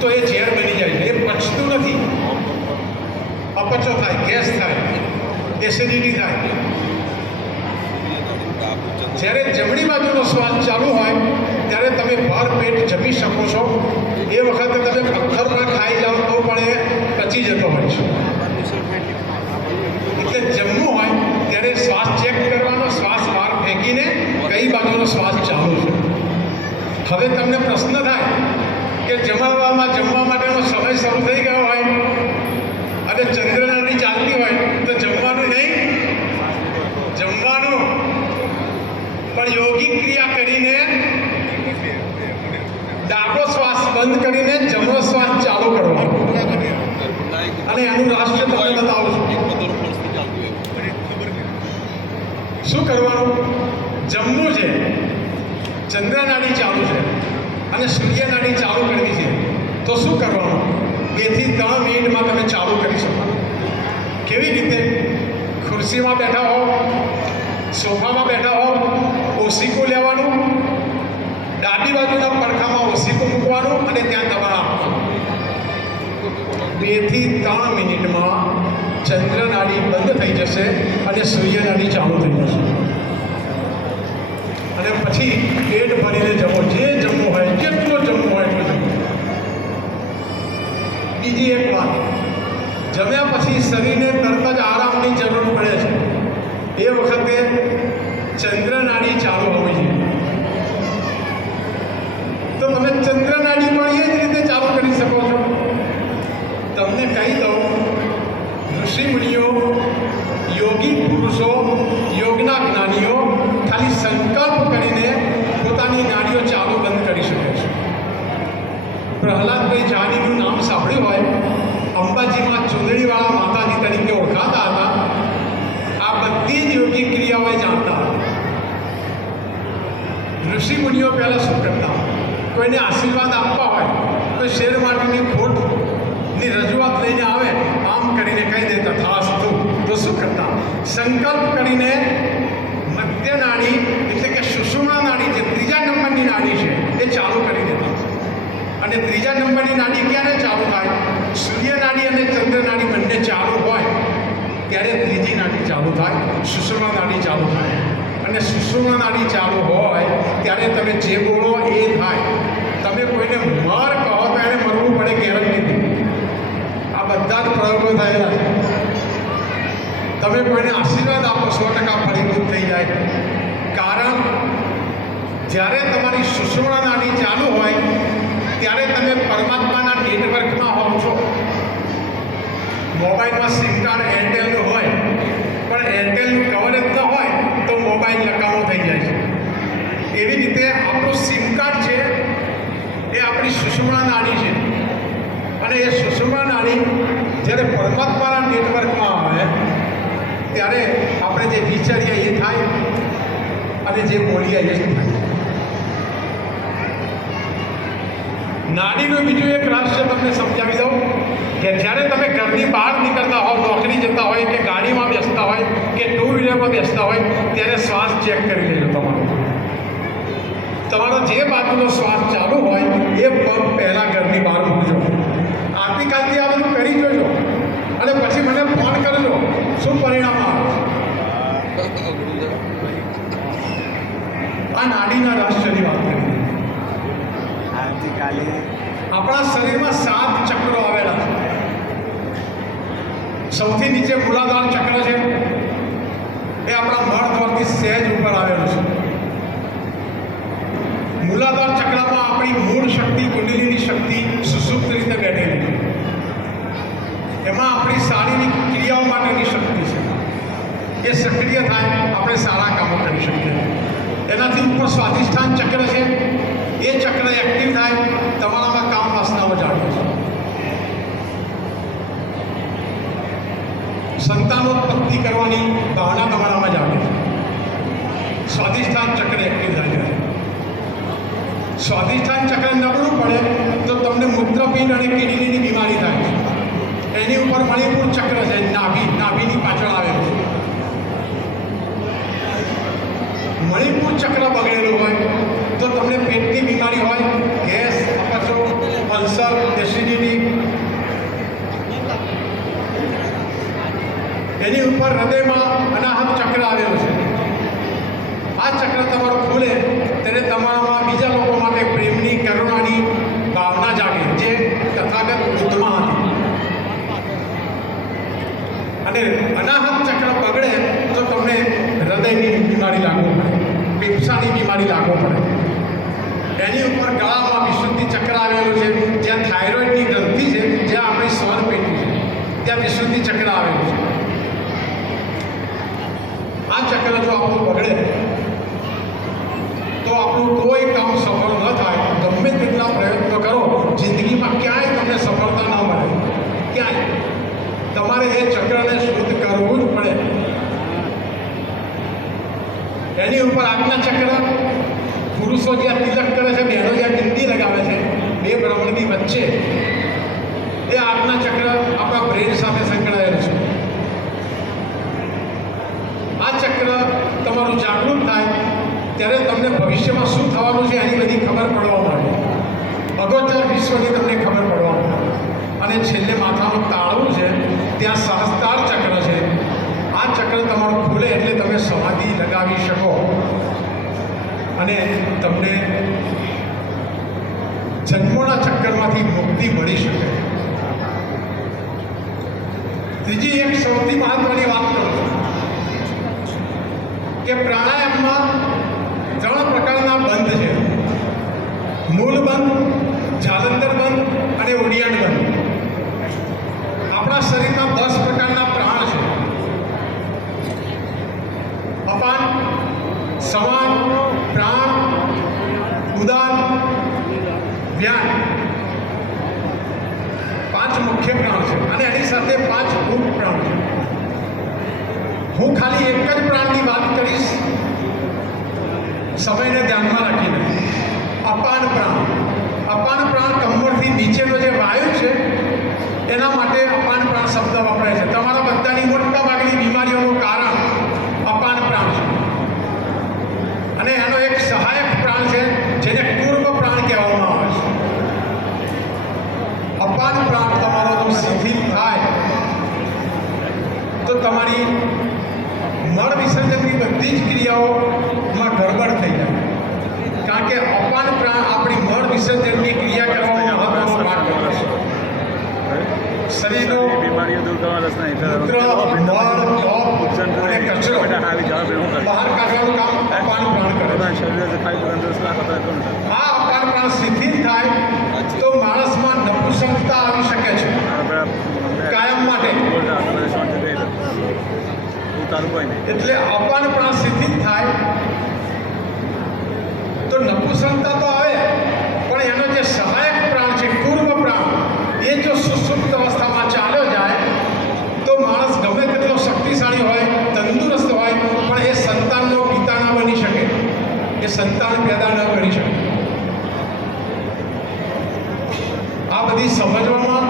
તો એ ઝેર બની જાય છે, એ પચતું નથી, અપચો થાય, ગેસ થાય, એસિડિટી થાય. જ્યારે જમણી બાજુનો શ્વાસ ચાલુ હોય ત્યારે તમે ભર પેટ જમી શકો છો. એ વખતે તમે પથ્થર પર ખાઈ જાઓ તો પણ એ પચી જતો હોય છે. એટલે જમવું હોય ત્યારે શ્વાસ ચેક કરવાનો, શ્વાસ બહાર ફેંકીને કઈ બાજુનો શ્વાસ ચાલુ છે. હવે તમને પ્રશ્ન થાય કે જમવા માટેનો સમય શરૂ થઈ ગયો હોય અને ચંદ્રનાડી ચાલતી હોય તો જમવાનું નહીં, જમવાનું પણ યોગિક ક્રિયા કરીને ડાબો શ્વાસ બંધ કરીને જમણો શ્વાસ ચાલુ કરવાનો. અને એનું રાષ્ટ્ર તમને બતાવું છું. શું કરવાનું? જમવું છે, ચંદ્રનાડી ચાલુ છે અને સૂર્યનાડી ચાલુ કરવી છે, તો શું કરવાનું? 2 થી 3 મિનિટમાં તમે ચાલુ કરી શકો. કેવી રીતે? ખુરશીમાં બેઠા હો, સોફામાં બેઠા હો, ઓશીકું લેવાનું, ડાબી બાજુના પડખામાં ઓશીકું મૂકવાનું અને ત્યાં દબાણ આપવાનું. 2 થી 3 મિનિટમાં ચંદ્રનાડી બંધ થઈ જશે અને સૂર્યનાડી ચાલુ થઈ જશે. અને પછી પેટ ભરીને જમો, જે જમવું હોય, જેટલો જમવું હોય એટલું જમો. બીજી એક વાત, જમ્યા પછી શરીરને તરત જ આરામની જરૂર પડે છે. એ વખતે ચંદ્રનાડી ચાલુ હોવી જોઈએ. તો તમે ચંદ્રનાડી પણ એ જ રીતે ચાલુ કરી શકો છો. તમને કહી દઉં, ઋષિ મુનિઓ, યોગી પુરુષો, યોગના જ્ઞાનીઓ ખાલી સંકલ્પ કરીને પોતાની નાડીઓ ચાલુ બંધ કરી શકે છે. પ્રહલાદભાઈ જાનીનું નામ સાંભળ્યું હોય, અંબાજીમાં ચૂંદડીવાળા માતાજી તરીકે ઓળખાતા હતા. આ બધી જ યોગી ક્રિયાઓ જાણતા હતા. ઋષિ મુનિઓ પહેલાં શું કરતા? કોઈને આશીર્વાદ આપવા હોય, કોઈ શેર માટેની ખોટની રજૂઆત લઈને આવે, આમ કરીને કહી દેતા ખાસ તો શું કરતા? સંકલ્પ કરીને મધ્ય નાડી એટલે કે સુષુમ્ના નાડી, જે 3જા નંબરની નાડી છે, એ ચાલુ કરી દેતા. અને 3જા નંબરની નાડી ક્યારે ચાલુ થાય? સૂર્ય નાડી અને ચંદ્ર નાડી બંને ચાલુ હોય ત્યારે 3જી નાડી ચાલુ થાય, સુષુમ્ના નાડી ચાલુ થાય. અને સુષુમ્ના નાડી ચાલુ હોય ત્યારે તમે જે બોલો એ થાય. તમે કોઈને મર કહો તો એને મરવું પડે, ગેરંટી. આ બધા જ પ્રયોગો થયેલા છે. તમે કોઈને આશીર્વાદ આપો, 100% ફળીભૂત થઈ જાય. કારણ જ્યારે તમારી સુષુમ્ના નાડી ચાલુ હોય ત્યારે તમે પરમાત્માના નેટવર્કમાં હોવ છો. મોબાઈલમાં સિમ કાર્ડ એરટેલનું હોય, પણ એરટેલનું કવરેજ ન હોય તો મોબાઈલ નકામો થઈ જાય છે. એવી રીતે આપણું સિમ કાર્ડ છે એ આપણી સુષુમ્ના નાડી છે. અને એ સુષુમ્ના નાડી જ્યારે પરમાત્માના નેટવર્કમાં આવે ત્યારે આપણે જે વિચારીએ એ થાય અને જે બોલીએ એ જ થાય. નાડીનું બીજું એક રહસ્ય તમને સમજાવી દઉં કે જ્યારે તમે ઘરની બહાર નીકળતા હોવ, નોકરી જતા હોય કે ગાડીમાં બેસતા હોય કે 2 વ્હીલરમાં બેસતા હોય ત્યારે શ્વાસ ચેક કરી લેજો. તમારો જે બાજુનો શ્વાસ ચાલુ હોય એ પગ પહેલાં ઘરની બહાર મૂકજો. આવતીકાલથી આ બધું કરી જોજો અને પછી મને ફોન કરજો શું પરિણામ આવે. આ નાડીના રહસ્યની વાત કરી. આવતીકાલે આપણા શરીરમાં 7 ચક્રો આવેલા છે. સૌથી નીચે મૂલાધાર ચક્ર છે, એ આપણા મળદ્વારથી સહેજ ઉપર આવેલું છે. મૂલાધાર ચક્રમાં આપણી મૂળ શક્તિ, કુંડલીની શક્તિ સુસુપ્ત રીતે બેઠેલી છે. એમાં આપણી શારીરિક ક્રિયાઓ માટેની શક્તિ છે. એ સક્રિય થાય, આપણે સારા કામો કરી શકીએ. એનાથી ઉપર સ્વાધિષ્ઠાન ચક્ર છે, એ ચક્ર એક્ટિવ થાય, તમારામાં કામ વાસનાઓ જાગે છે. સંતાનોત્પત્તિ કરવાની ભાવના તમારામાં જાગે છે. સ્વાધિષ્ઠાન ચક્ર એક્ટિવ થાય છે. સ્વાધિષ્ઠાન ચક્ર નબળું પડે તો તમને મૂત્રપિંડ અને કિડનીની બીમારી થાય છે. એની ઉપર મણિપુર ચક્ર છે, નાભીની પાછળ આવેલું છે. મણિપુર ચક્ર બગડેલું હોય તો તમને પેટની બીમારી હોય, ગેસ, અપચો, અલ્સર, એની ઉપર હૃદયમાં અનાહત ચક્ર આવેલું છે. આ ચક્ર તમારું ખુલે ત્યારે તમારામાં બીજા લોકો માટે પ્રેમની, કરુણાની ભાવના જાગે, જે તથાગત બુદ્ધમાં હતી. અને અનાહત ચક્ર બગડે તો તમને હૃદયની બીમારી લાગુ પડે, ફેફસાની બીમારી લાગુ પડે. એની ઉપર ગળામાં વિશુદ્ધિ ચક્ર આવેલું છે, જ્યાં થાઇરોઇડની ગ્રંથિ છે, જ્યાં આપણી સ્વર પેટી છે, ત્યાં વિશુદ્ધિ ચક્ર આવેલું છે. આ ચક્ર જો આપણું બગડે તો આપણું કોઈ કામ સફળ ન થાય. ગમે તેટલા પ્રયત્નો કરો, જિંદગીમાં ક્યાંય તમને સફળતા ન મળે, ક્યાંય. તમારે એ ચક્રને શુદ્ધ કરવું જ પડે. એની ઉપર આજ્ઞા ચક્ર, પુરુષો જ્યાં તિલક કરે છે, બહેનો જ્યાં બિંદી લગાવે છે, બે ભ્રમણની વચ્ચે એ આજ્ઞા ચક્ર આપણા બ્રેન સાથે સંકળાયેલું છે. આ ચક્ર તમારું જાગૃત થાય ત્યારે તમને ભવિષ્યમાં શું થવાનું છે એની બધી ખબર પડવા માંડે. અગોચર વિશ્વની તમને ખબર પડવા માંડે. અને છેલ્લે માથાનું તાળું છે, ત્યાં સહસ્ત્રાર ચક્ર છે. આ ચક્ર તમારું ખુલે એટલે તમે સમાધિ લગાવી શકો અને તમને જન્મોના ચક્કરમાંથી મુક્તિ મળી શકે. ત્રીજી એક સૌથી મહત્વની વાત કરું કે પ્રાણાયામમાં 3 પ્રકારના બંધ છે: મૂળ બંધ, જાલંધર બંધ અને ઉડિયાણ બંધ. આપણા શરીરમાં 10 પ્રકારના પ્રાણ છે: અપાન, સમાન, પ્રાણ, ઉદાન, વ્યાન. 5 મુખ્ય પ્રાણ છે અને એની સાથે 5 ઉપપ્રાણ છે. હું ખાલી એક જ પ્રાણની વાત કરીશ, સમયને ધ્યાનમાં રાખીને. અપાન પ્રાણ. અપાન પ્રાણ કમરથી નીચેનો જે વાયુ છે એના માટે અપાન પ્રાણ શબ્દ વપરાય છે. તમારા બધાની મોટા ભાગની બીમારીઓનું કારણ અપાન પ્રાણ છે. અને એનો એક સહાયક પ્રાણ છે જેને પૂર્વ પ્રાણ કહેવામાં આવે છે. અપાન પ્રાણ તમારો જો શિથિલ થાય તો તમારી મળ વિસર્જનની બધી જ ક્રિયાઓમાં ગડબડ થઈ જાય. કારણ કે અપાન પ્રાણ આપણી મળ વિસર્જનની ક્રિયા કરવામાં મહત્વનો ભાગ ભજવે છે. શરીરનો મૂત્ર, મળ, કફ અને કચરો બહાર કાઢવાનું કામ અપાન પ્રાણ કરે છે. આ અપાન પ્રાણ શિથિલ થાય તો માણસમાં નપુંસકતા આવી શકે છે કાયમ માટે. એટલે અપાન પ્રાણ શિથિલ થાય તો નપુંસકતા તો આવે, પણ એનો જે સહાયક પ્રાણ છે, પૂર્વ પ્રાણ, એ જો સુષુપ્ત અવસ્થામાં ચાલ્યો જાય તો માણસ ગમે તેટલો શક્તિશાળી હોય, તંદુરસ્ત હોય, પણ એ સંતાનનો પિતા ના બની શકે, એ સંતાન પેદા ન કરી શકે. આ બધી સમજવામાં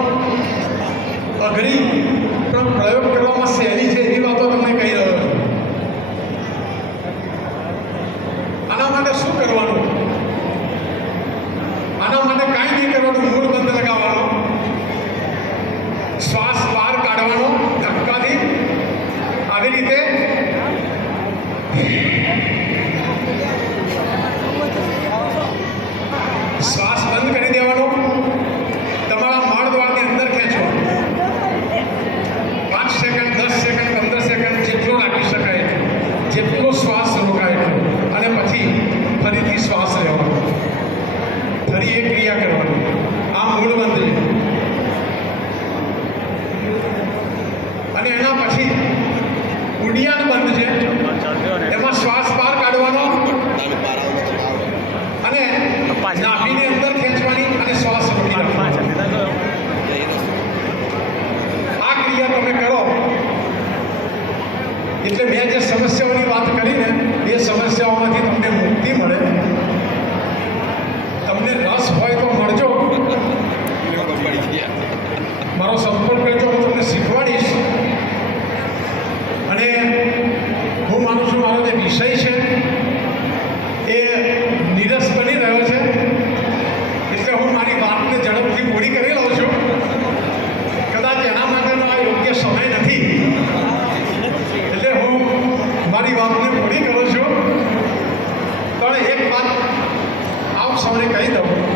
અઘરી પણ પ્રયોગ કરવામાં સહેલી છે એવી વાતો તમને કહી રહ્યો છું. આના માટે શું કરવાનું? આના માટે કાંઈ નહીં કરવાનું. મૂળ બંધ લગાવવાનો, શ્વાસ બહાર કાઢવાનો ધક્કાથી, આવી રીતે. શ્વાસ બંધ કરી દેવાનો. તમારા મળ વાતને પૂરી કરો છો. પણ એક વાત આપ સૌને કહી દઉં